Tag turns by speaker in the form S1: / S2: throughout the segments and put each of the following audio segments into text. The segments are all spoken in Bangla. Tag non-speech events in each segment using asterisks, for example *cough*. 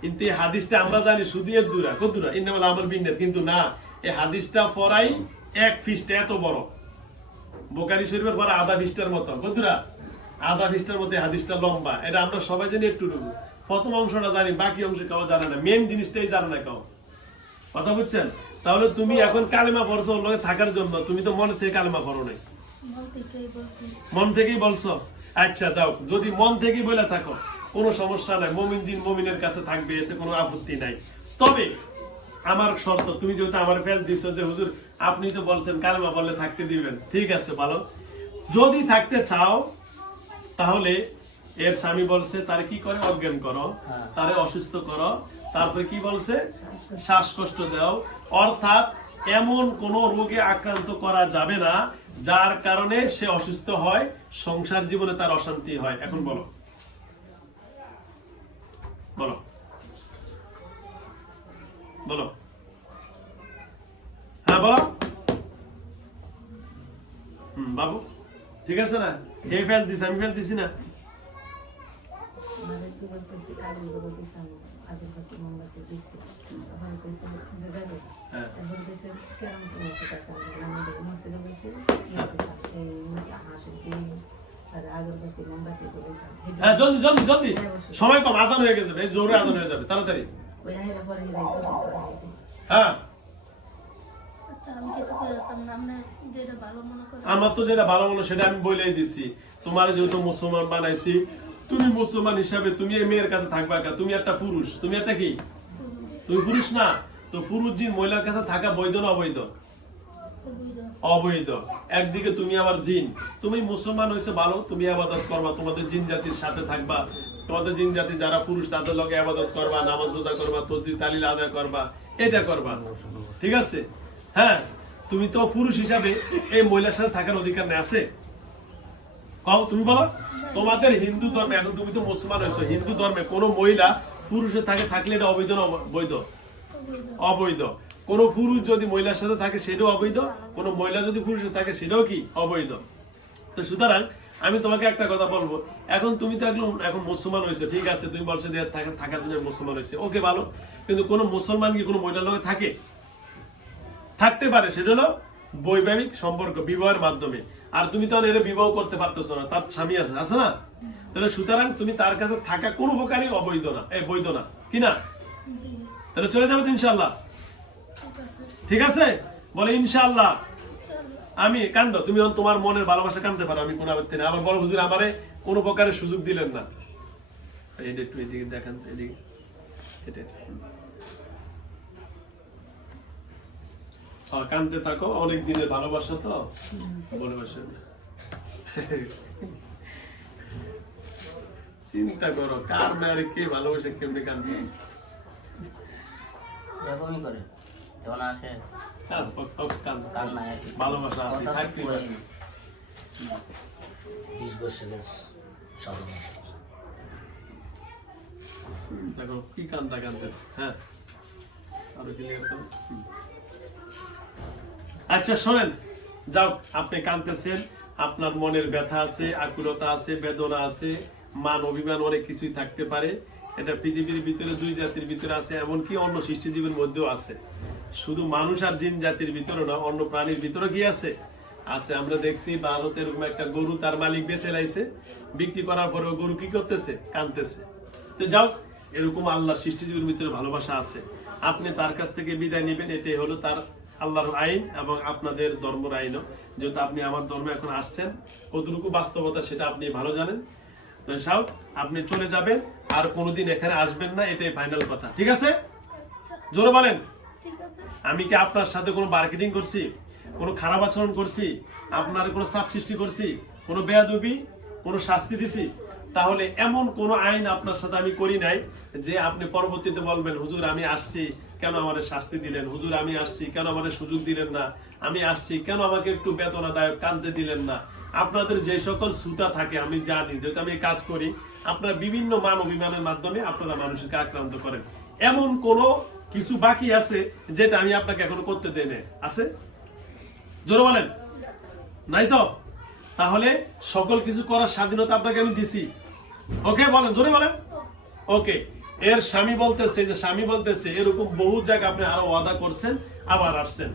S1: কিন্তু এই হাদিসটা আমরা জানি শুধু এর দূরা কত দূরা ইন্নামাল আমার বিন্নাত। কিন্তু না এই হাদিসটা পড়াই এক ফিস্ট এত বড়। বোকারি শরীফের পরে আধা ফিস্টার মতো কত দূরা আধা ফিস্টার মধ্যে হাদিসটা লম্বা। এটা আমরা সবাই জানি একটু প্রথম অংশটা জানি বাকি অংশ কেউ জানে না। মেন জিনিসটাই জানে না কেউ। কথা বুঝছেন? তাহলে তুমি এখন কালেমা পড়ছো ওর লগে থাকার জন্য। তুমি তো মনে থেকে কালেমা পড়ো নাই। মন থেকেই বলছো? আচ্ছা যাও। যদি মন থেকেই বলে থাকো। কোনো সমস্যা নাই মমিন জিন মমিনের কাছে থাকবে এতে কোনো আপত্তি নাই। তবে আমার শর্ত তুমি যেহেতু আমার ফেল দিচ্ছ যে হুজুর আপনি তো বলছেন কালেমা বললে থাকতে দিবেন। ঠিক আছে ভালো। যদি থাকতে চাও তাহলে এর স্বামী বলছে তার কি করে? অজ্ঞান করো তারে অসুস্থ করো তারপরে কি বলছে? শ্বাসকষ্ট দাও। অর্থাৎ এমন কোন রোগে আক্রান্ত করা যাবে না যার কারণে সে অসুস্থ হয় সংসার জীবনে তার অশান্তি হয়। এখন বলো। বলো। বলো। হ্যাঁ বলো। হুম বাবু ঠিক আছে না? এই ফেল দিস আমি ফেল দিছি না।
S2: দিছি।
S1: হ্যাঁ। হ্যাঁ জলদি জলদি জলদি। সময় কম আজান হয়ে গেছে ভাই জোরে আজান হয়ে যাবে তাড়াতাড়ি। হ্যাঁ।
S3: আচ্ছা মনে
S1: আমার তো যেটা ভালো মনে সেটা আমি বলেই দিচ্ছি তোমার যেহেতু মুসলমান বানাইছি তুমি মুসলমান হিসাবে তুমি এই মেয়ের কাছে থাকবা কা? তুমি একটা পুরুষ তুমি একটা কি? তুমি পুরুষ না? তো পুরুষ জিন মহিলার কাছে থাকা বৈধ না অবৈধ? অবৈধ। একদিকে তুমি আবার জিন। তুমি মুসলমান হয়েছে, ভালো, তুমি আবাদত করবা, তোমাদের জিন জাতির সাথে থাকবা। তোমাদের জিন জাতি যারা পুরুষ, তাদের লগে আবাদত করবা, নামাজ রোজা করবা তদ্রি তালিল আদায় করবা, এটা করবা। ঠিক আছে? হ্যাঁ তুমি তো পুরুষ হিসাবে এই মহিলার সাথে থাকার অধিকার নেই, আছে? কও, তুমি বলো। তোমাদের হিন্দু ধর্মে, এখন তুমি তো মুসলমান হয়েছো, হিন্দু ধর্মে কোনো মহিলা পুরুষের থাকে, থাকলে এটা অবৈধ না বৈধ? অবৈধ। কোন পুরুষ যদি মহিলার সাথে থাকে সেটাও অবৈধ কোন মহিলা যদি পুরুষের থাকে সেটাও কি অবৈধ? তো সুতরাং আমি তোমাকে একটা কথা বলব এখন তুমি তো একদম এখন মুসলমান হয়েছে ঠিক আছে তুমি বলছো যে থাকার জন্য মুসলমান হয়েছে ওকে ভালো কিন্তু কোন মুসলমান কি কোনো মহিলার লগে থাকে? থাকতে পারে সেটা হলো বৈবাহিক সম্পর্ক বিবাহের মাধ্যমে। আর তুমি তো আর এর বিবাহ করতে পারতেছো না তার স্বামী আছে আছে না? তাহলে সুতরাং তুমি তার কাছে থাকা কোনো প্রকারই অবৈধ না এ বৈধ না কি না? তাহলে চলে যাবে তো ইনশাল্লাহ
S3: ঠিক আছে?
S1: বলে ইনশাল্লাহ আমি কান্দ, তুমি তোমার মনের ভালোবাসা কানতে পারো, আমি কোনো আপত্তি নেই। আবার বড় হুজুর, আমারে কোনো প্রকারের সুযোগ দিলেন না? এটা একটু এদিকে দেখান, এদিকে। কানতে থাকো, অনেক দিনের ভালোবাসা তো। ভালোবাসা চিন্তা করো, কার মেয়ারে কে ভালোবাসে, কেমনি
S4: এরকমই করে। কান্নায় আর কি।
S1: ভালোবাসা আছে
S4: কথা
S1: পারে।
S4: বিশ বছরের সাধনা
S1: চিন্তা কি কান্দা কানতেছে হ্যাঁ? আরও ক্লিয়ার করো আচ্ছা শোনেন যাও আপনি কানতেছেন আপনার মনের ব্যথা আছে আকুলতা আছে বেদনা আছে মান অভিমান অনেক কিছুই থাকতে পারে। এটা পৃথিবীর ভিতরে দুই জাতির ভিতরে আছে এমনকি অন্য সৃষ্টিজীবীর মধ্যেও আছে। শুধু মানুষ আর জিন জাতির ভিতরে না, অন্য প্রাণীর ভিতরে কি আছে? আছে, আমরা দেখছি ভারতে এরকম একটা গরু তার মালিক বেঁচে লাইছে, বিক্রি করার পরে গরু কি করতেছে? কানতেছে তো যাও, এরকম আল্লাহ সৃষ্টিজীবীর ভিতরে ভালোবাসা আছে। আপনি তার কাছ থেকে বিদায় নেবেন, এটাই হলো তার আল্লাহর আইন এবং আপনাদের ধর্মের আইনও। যেহেতু আপনি আমার ধর্মে এখন আসছেন, কতটুকু বাস্তবতা সেটা আপনি ভালো জানেন। তো সাউ আপনি চলে যাবেন, আর কোনোদিন এখানে আসবেন না, এটাই ফাইনাল কথা। ঠিক আছে? জোরে বলেন। আমি কি আপনার সাথে কোনো মার্কেটিং করছি? কোনো খারাপ আচরণ করছি? আপনার কোনো চাপ সৃষ্টি করছি? কোনো বেয়াদবি? কোনো শাস্তি দিছি? তাহলে এমন কোন আইন আপনার সাথে আমি করি নাই যে আপনি পরবর্তীতে বলবেন, হুজুর, আমি আসছি। কেন আমাদের শাস্তি দিলেন? হুজুর, আমি আসছি। কেন আমাদের সুযোগ দিলেন না? আমি আসছি। কেন আমাকে একটু বেতনাদায়ক কানতে দিলেন না? আপনাদের যে সকল সুতা থাকে, আমি জানি, যেহেতু আমি কাজ করি, আপনারা বিভিন্ন মান অভিমানের মাধ্যমে আপনারা মানুষকে আক্রান্ত করেন। এমন কোন কিছু বাকি আছে যেটা আমি আপনাকে এখনও করতে নাই। আছে? জোরে বলেন। নাই তো? তাহলে সকল কিছু করার স্বাধীনতা আপনাকে আমি দিছি। ওকে, বলেন, জোরে বলেন। ওকে। এর স্বামী বলতেছে, যে স্বামী বলতেছে, এরকম বহু জায়গা আপনি আরও ওয়াদা করছেন, আবার আসছেন।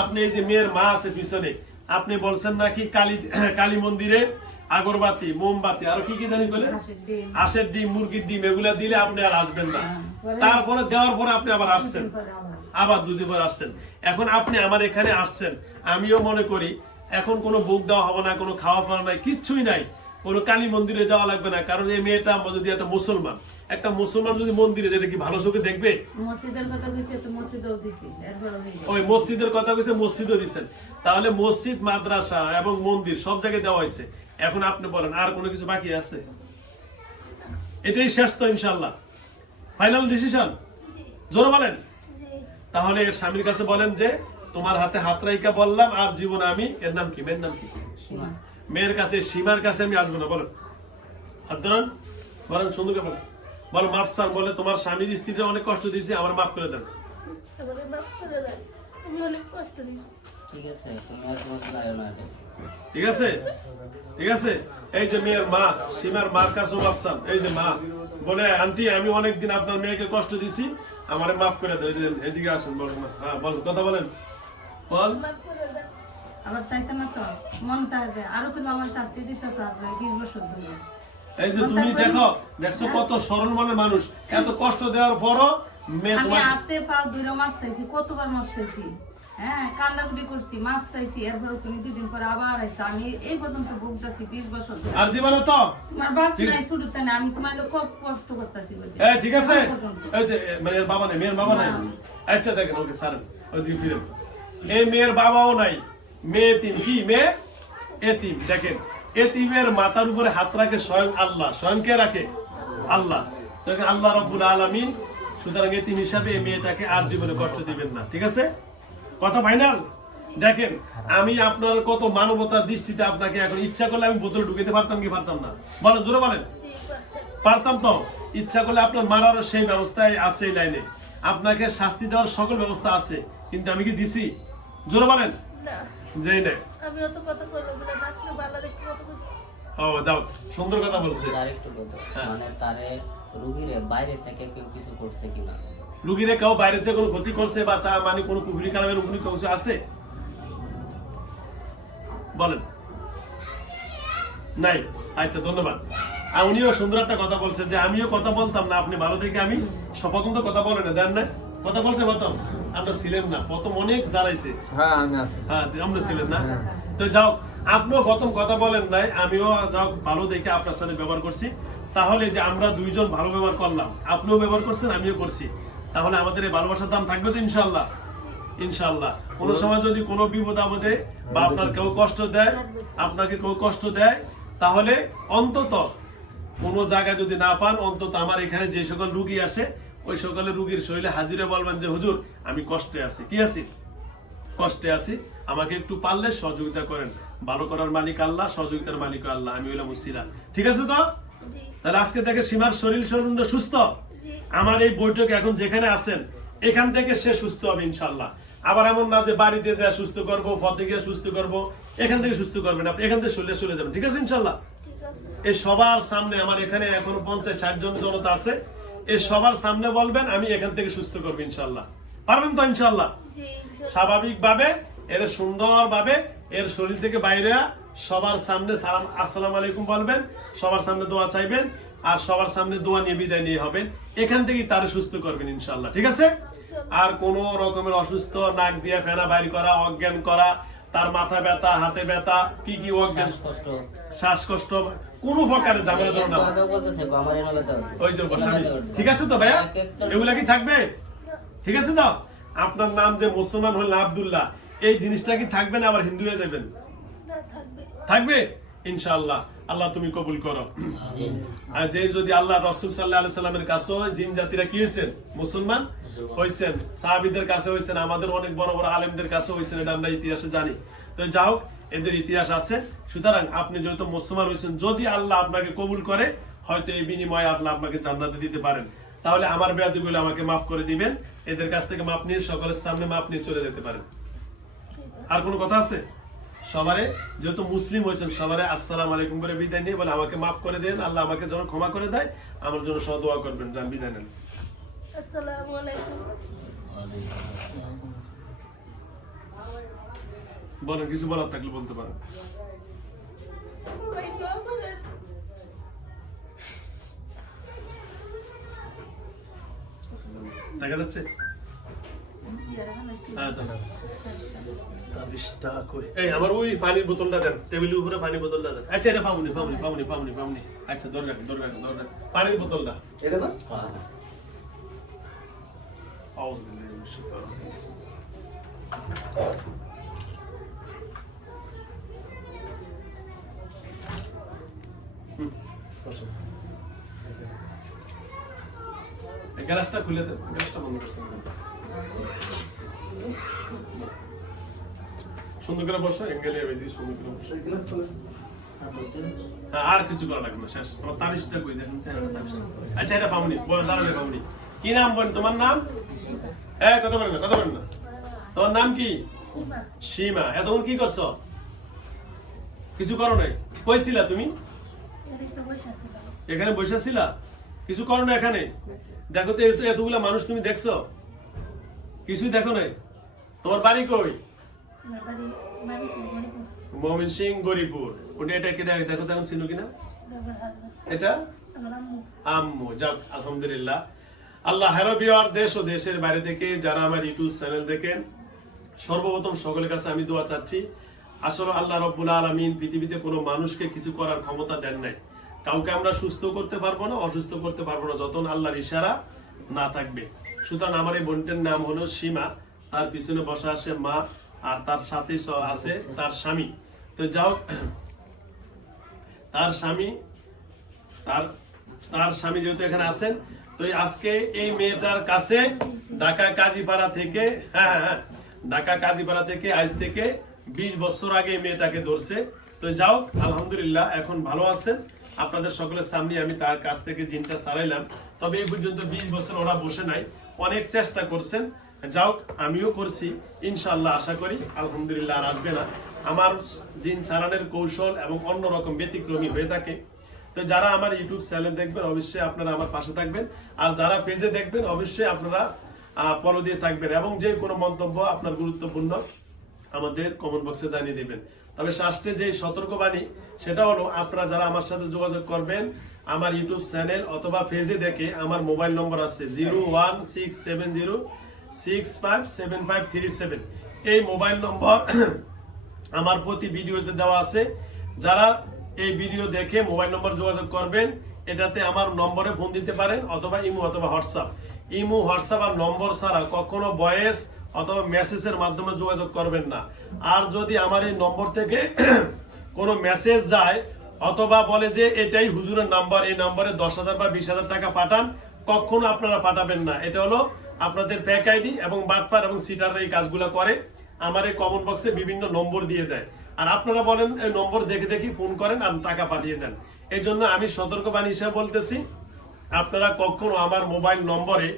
S1: আপনি এই যে মেয়ের মা আছে পিছনে, আপনি বলছেন নাকি কালী কালী মন্দিরে আগরবাতি মোমবাতি আর কি কি জানি বলে
S2: হাঁসের ডিম।
S1: মুরগির ডিম এগুলা দিলে আপনি আর আসবেন না। তারপরে দেওয়ার পরে আপনি আবার আসছেন।
S2: আবার।
S1: দুদিন পর আসছেন। এখন আপনি আমার এখানে আসছেন। আমিও মনে করি এখন কোনো বুক দেওয়া হবে না কোনো খাওয়া পাওয়া নাই কিচ্ছুই নাই। কোনো কালী মন্দিরে যাওয়া লাগবে না কারণ এই মেয়েটা যদি একটা মুসলমান একটা মুসলমান যদি মন্দিরে যেটা কি ভালো চোখে দেখবে?
S2: হয়ে।
S1: ওই মসজিদের কথা কইছে মসজিদও দিচ্ছেন তাহলে মসজিদ মাদ্রাসা এবং মন্দির সব জায়গায় দেওয়া হয়েছে। এখন আপনি বলেন আর কোনো কিছু বাকি আছে? এটাই শেষ তো ইনশাল্লাহ ফাইনাল ডিসিশন জোরে বলেন। তাহলে এর স্বামীর কাছে বলেন যে তোমার হাতে হাত রাইকা বললাম আর জীবনে আমি এর নাম কি? মেয়ের নাম কি? মেয়ের কাছে সীমার কাছে আমি আসব না বলেন। হাত ধরেন। বলেন সুন্দরকে বলেন। বলো মাফ স্যার বলে তোমার স্বামীর স্ত্রীরা অনেক কষ্ট দিয়েছে আমার মাফ করে দেন।
S4: ঠিক আছে তুমি আর তোমার।
S1: ঠিক আছে? ঠিক আছে? এই যে মেয়ের মা সীমার মার কাছে মাপসান এই যে মা বলে আন্টি আমি অনেকদিন আপনার মেয়েকে কষ্ট দিছি। আমারে মাফ করে দেন এদিকে আসুন বলেন না। হ্যাঁ বল কথা বলেন। বল।
S2: আবার না তো মন আরও কিন্তু আমার শাস্তি দিতে চাচ্ছে বিশ বছর ধরে
S1: এই যে তুমি দেখো দেখছ কত সরল মনের মানুষ। এত কষ্ট দেওয়ার পরও মেয়ে
S2: আমি
S1: তোমার
S2: হাতে পাও দুইটা মাপ চাইছি কতবার মাপ চাইছি? হ্যাঁ কান্দাকুটি করছি মাপ চাইছি এরপরে তুমি দুদিন পরে আবার আইসা। আমি এই পর্যন্ত ভুগতেছি বিশ বছর
S1: আর দিবা না তো?
S2: তোমার বাপ নাই না আমি তোমার লোক কষ্ট করতেছি
S1: এই ঠিক আছে? এই যে মানে এর বাবা নাই মেয়ের বাবা নাই? আচ্ছা দেখেন ওকে স্যার ওইদিকে ফিরেন এই মেয়ের বাবাও নাই। মেয়ে এতিম। কি মেয়ে? এতিম দেখেন। এতিমের মাথার উপরে হাত রাখে স্বয়ং আল্লাহ। স্বয়ং কে রাখে? আল্লাহ। আল্লাহ রব্বুল আলামিন সুতরাং এতিম হিসাবে এই মেয়েটাকে আর জীবনে কষ্ট দিবেন না ঠিক আছে? কথা ফাইনাল দেখেন আমি আপনার কত মানবতার দৃষ্টিতে আপনাকে এখন ইচ্ছা করলে আমি বোতলে ঢুকিতে পারতাম কি পারতাম না? বলেন জোরে বলেন। পারতাম তো। ইচ্ছা করলে আপনার মারারও সেই ব্যবস্থায় আছে এই লাইনে। আপনাকে শাস্তি দেওয়ার সকল ব্যবস্থা আছে কিন্তু আমি কি দিছি? জোরে বলেন। যাই না
S3: আমি অত কথা বলব না আপনি ভালো দেখতে কত কইছি
S1: ও দাও সুন্দর কথা বলছে।
S4: কথা মানে তারে রুগীরে বাইরে থেকে কেউ কিছু করছে কিনা?
S1: রুগীরে কেউ বাইরে থেকে কোনো ক্ষতি করছে বা চা মানে কোনো কুফরি কালামের উপরে কিছু আছে? বলেন। নাই? আচ্ছা ধন্যবাদ। আর উনিও সুন্দর একটা কথা বলছে যে আমিও কথা বলতাম না আপনি ভালো দেখে আমি প্রথম তো কথা বলেন না দেন না? কথা বলছে প্রথম। আমরা ছিলেন না প্রথম অনেক জ্বালাইছে।
S5: হ্যাঁ
S1: হ্যাঁ আমরা ছিলেন না। তো যাও আপনিও প্রথম কথা বলেন নাই আমিও যাও ভালো দেখে আপনার সাথে ব্যবহার করছি। তাহলে যে আমরা দুইজন ভালো ব্যবহার করলাম আপনিও ব্যবহার করছেন আমিও করছি। তাহলে আমাদের এই ভালোবাসার দাম থাকবে তো ইনশাল্লাহ ইনশাল্লাহ কোনো সময় যদি কোনো বিপদ আপদে বা আপনার কেউ কষ্ট দেয় আপনাকে কেউ কষ্ট দেয় তাহলে অন্তত কোনো জায়গায় যদি না পান অন্তত আমার এখানে যে সকল রুগী আসে ওই সকলের রুগীর শরীরে হাজিরে বলবেন যে হুজুর আমি কষ্টে আছি। কি আছি? কষ্টে আছি। আমাকে একটু পারলে সহযোগিতা করেন। ভালো করার মালিক আল্লাহ সহযোগিতার মালিক আল্লাহ। আমি হইলাম মুসিরা ঠিক আছে তো? তাহলে আজকে থেকে সীমার শরীর শরীর সুস্থ? আমার এই বৈঠক এখন যেখানে আছেন এখান থেকে সে সুস্থ হবে ইনশাল্লাহ আবার এমন না যে বাড়িতে যা সুস্থ করব ফতে গিয়ে সুস্থ করব এখান থেকে সুস্থ করবেন আপনি এখান থেকে চলে চলে যাবেন ঠিক আছে ইনশাল্লাহ এই সবার সামনে আমার এখানে এখনও পঞ্চাশ ষাট জন জনতা আছে এই সবার সামনে বলবেন আমি এখান থেকে সুস্থ করব ইনশাল্লাহ পারবেন তো ইনশাল্লাহ। স্বাভাবিক ভাবে এর সুন্দর ভাবে এর শরীর থেকে বাইরে সবার সামনে সালাম আসসালাম আলাইকুম বলবেন সবার সামনে দোয়া চাইবেন আর সবার সামনে দোয়া নিয়ে বিদায় নিয়ে হবেন এখান থেকেই তার সুস্থ করবেন ইনশাল্লাহ ঠিক আছে? আর কোন রকমের অসুস্থ নাক দিয়ে ফেনা বাইর করা অজ্ঞান করা তার মাথা ব্যথা হাতে ব্যথা কি কি অজ্ঞান?
S4: শ্বাসকষ্ট।
S1: শ্বাসকষ্ট কোনো প্রকারের ঝামেলা ধরো না। ওই যে। ঠিক আছে তো ভাইয়া? এগুলা কি থাকবে? ঠিক আছে তো? আপনার নাম যে মুসলমান হলেন আবদুল্লাহ এই জিনিসটা কি থাকবে না আবার হিন্দু হয়ে যাবেন?
S3: থাকবে।
S1: থাকবে? ইনশাআল্লাহ। আল্লাহ তুমি কবুল করো। আর যে যদি আল্লাহ রসুল সাল্লাহ সাল্লামের কাছে জিন জাতিরা কি হয়েছেন? মুসলমান? হয়েছেন। সাহাবিদের কাছে হয়েছেন আমাদের অনেক বড় বড় আলেমদের কাছে হয়েছেন এটা আমরা ইতিহাসে জানি। তো যাও এদের ইতিহাস আছে। সুতরাং আপনি যেহেতু মুসলমান হয়েছেন যদি আল্লাহ আপনাকে কবুল করে হয়তো এই বিনিময়ে আল্লাহ আপনাকে জান্নাতে দিতে পারেন। তাহলে আমার বেয়াদিগুলো আমাকে মাফ করে দিবেন। এদের কাছ থেকে মাপ নিয়ে সকলের সামনে মাপ নিয়ে চলে যেতে পারেন। আর কোনো কথা আছে? সবারে যেহেতু মুসলিম হয়েছেন সবারে আসসালাম আলাইকুম করে বিদায় নিয়ে বলে আমাকে মাফ করে দেন আল্লাহ আমাকে যেন ক্ষমা করে দেয় আমার জন্য সহ দোয়া করবেন যান বিদায় নেন।
S3: আসসালামু আলাইকুম।
S1: বলেন কিছু বলার থাকলে বলতে পারেন। দেখা যাচ্ছে
S2: ইয়ারা হালাইছি।
S1: হ্যাঁ দেখা যাচ্ছে তাবিজটা কই- এই আমার ওই পানির বোতলটা দেন। টেবিলের উপরে পানির বোতলটা দেন। আচ্ছা এটা আচ্ছা ধরে রাখেন ধরে রাখেন ধরে রাখেন। পানির বোতলটা।
S5: এটা না?
S1: আউযু বিল্লাহি মিনাশ শাইতানির রাজিম। হুম, বসো। এই খুলে দেন। গ্লাসটা বন্ধ করছেন। কেন? বসো বসো। হ্যাঁ, আর কিছু করা লাগবে না শেষ। কই দেখেন আচ্ছা এটা বলে দাঁড়ালে পামনি কি নাম বলেন তোমার নাম? হ্যাঁ বলেন বলেন তোমার নাম কি?
S3: সীমা।
S1: এতক্ষণ কি করছ? কিছু করো নাই? কই ছিলা তুমি? এখানে বসে ছিলা কিছু করো না এখানে? দেখো তো এত- এতগুলা মানুষ তুমি দেখছ? কিছুই দেখো নাই? তোমার বাড়ি কই? মমিন সিং গরিপুর। ওটা এটা কিনা দেখো দেখুন ছিল কিনা? এটা?
S3: আম্মু।
S1: যাক আলহামদুলিল্লাহ। আল্লাহ হ্যালো বিহার দেশ ও দেশের বাইরে থেকে যারা আমার ইউটিউব চ্যানেল দেখেন সর্বপ্রথম সকলের কাছে আমি দোয়া চাচ্ছি আসলে আল্লাহ রব্বুল আলমিন পৃথিবীতে কোনো মানুষকে কিছু করার ক্ষমতা দেন নাই। কাউকে আমরা সুস্থ করতে পারব না অসুস্থ করতে পারব না যতন আল্লাহর ইশারা না থাকবে। সুতরাং আমার এই বোনটির নাম হলো সীমা। তার পিছনে বসা আছে মা আর তার সাথে আছে তার স্বামী। তো যাও তার স্বামী তার তার স্বামী যেহেতু এখানে আছেন তো আজকে এই মেয়েটার কাছে ঢাকা কাজীপাড়া থেকে হ্যাঁ হ্যাঁ, হ্যাঁ ঢাকা কাজীপাড়া থেকে আজ থেকে বিশ বছর আগে মেয়েটাকে ধরছে। তো যাও আলহামদুলিল্লাহ এখন ভালো আছেন। আপনাদের সকলের সামনে আমি তার কাছ থেকে জিনটা ছাড়াইলাম তবে এই পর্যন্ত বিশ বছর ওরা বসে নাই। অনেক চেষ্টা করছেন। যাও, আমিও করছি। ইনশাল্লাহ আশা করি, আলহামদুলিল্লাহ আর আসবে না। আমার জিন ছাড়ানোর কৌশল এবং অন্যরকম ব্যতিক্রমী হয়ে থাকে। তো যারা আমার ইউটিউব চ্যানেল দেখবেন, অবশ্যই আপনারা আমার পাশে থাকবেন। আর যারা পেজে দেখবেন, অবশ্যই আপনারা ফলো দিয়ে থাকবেন এবং যে কোনো মন্তব্য আপনার গুরুত্বপূর্ণ, আমাদের কমেন্ট বক্সে জানিয়ে দেবেন। তবে শাস্ত্রে যে সতর্কবাণী, সেটা হলো আপনারা যারা আমার সাথে যোগাযোগ করবেন, আমার ইউটিউব চ্যানেল অথবা পেজে দেখে আমার মোবাইল নম্বর আছে zero one six seven zero, six five seven five three seven. এই মোবাইল নম্বর *clears throat* আমার প্রতি ভিডিওতে দেওয়া আছে। যারা এই ভিডিও দেখে মোবাইল নম্বর যোগাযোগ করবেন, এটাতে আমার নম্বরে ফোন দিতে পারেন অথবা ইমো অথবা হোয়াটসঅ্যাপ। ইমো, হোয়াটসঅ্যাপ আর নম্বর ছাড়া কখনো ভয়েস অথবা মেসেজের মাধ্যমে যোগাযোগ করবেন না। আর যদি আমার এই নম্বর থেকে *clears throat* কোনো মেসেজ যায়, অথবা বলে যে এটাই হুজুরের নাম্বার, এই নম্বরে দশ হাজার বা বিশ হাজার টাকা পাঠান, কখনো আপনারা পাঠাবেন না। এটা হলো আপনাদের ফেক আইডি এবং বাটপার এবং সিটার এই কাজগুলো করে, আমার এই কমেন্ট বক্সে বিভিন্ন নম্বর দিয়ে দেয়। আর আপনারা বলেন, এই নম্বর দেখে দেখি ফোন করেন আর টাকা পাঠিয়ে দেন। এই জন্য আমি সতর্কবাণী হিসেবে বলতেছি আপনারা কখনো আমার মোবাইল নম্বরে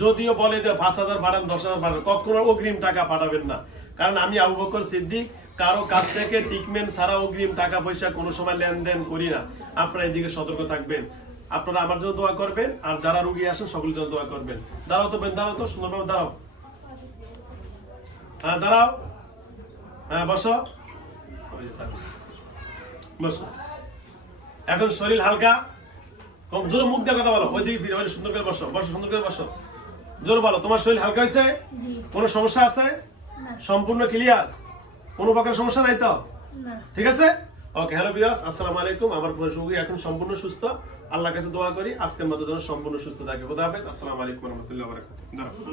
S1: যদিও বলে যে পাঁচ হাজার পাঠান দশ হাজার পাঠান কখনো অগ্রিম টাকা পাঠাবেন না। কারণ আমি আবু বকর সিদ্দিক কারও কাছ থেকে ট্রিটমেন্ট ছাড়া অগ্রিম টাকা পয়সা কোনো সময় লেনদেন করি না। আপনারা এদিকে সতর্ক থাকবেন। আপনারা আমার জন্য দোয়া করবেন আর যারা রুগী আসেন সকলের জন্য দোয়া করবেন। দাঁড়াও তো বোন, দাঁড়াও তো সুন্দরভাবে দাঁড়াও। হ্যাঁ দাঁড়াও। হ্যাঁ বসো। বসো। এখন শরীর হালকা। কম জোরে মুখ দিয়ে কথা বলো। ওই দিকে ফিরে, সুন্দর করে বসো বসো সুন্দর করে বসো। জোরে বলো তোমার শরীর হালকা হয়েছে? কোনো সমস্যা আছে? সম্পূর্ণ ক্লিয়ার কোনো প্রকার সমস্যা নাই তো? ঠিক আছে? ওকে হ্যালো বিয়াস আসসালামু আলাইকুম। আমার রোগী এখন সম্পূর্ণ সুস্থ। আল্লাহর কাছে দোয়া করি আজকের মতো যেন সম্পূর্ণ সুস্থ থাকে। খোদা হাফেজ। আসসালামু আলাইকুম রহমতুল্লাহ বারাকাতুহু।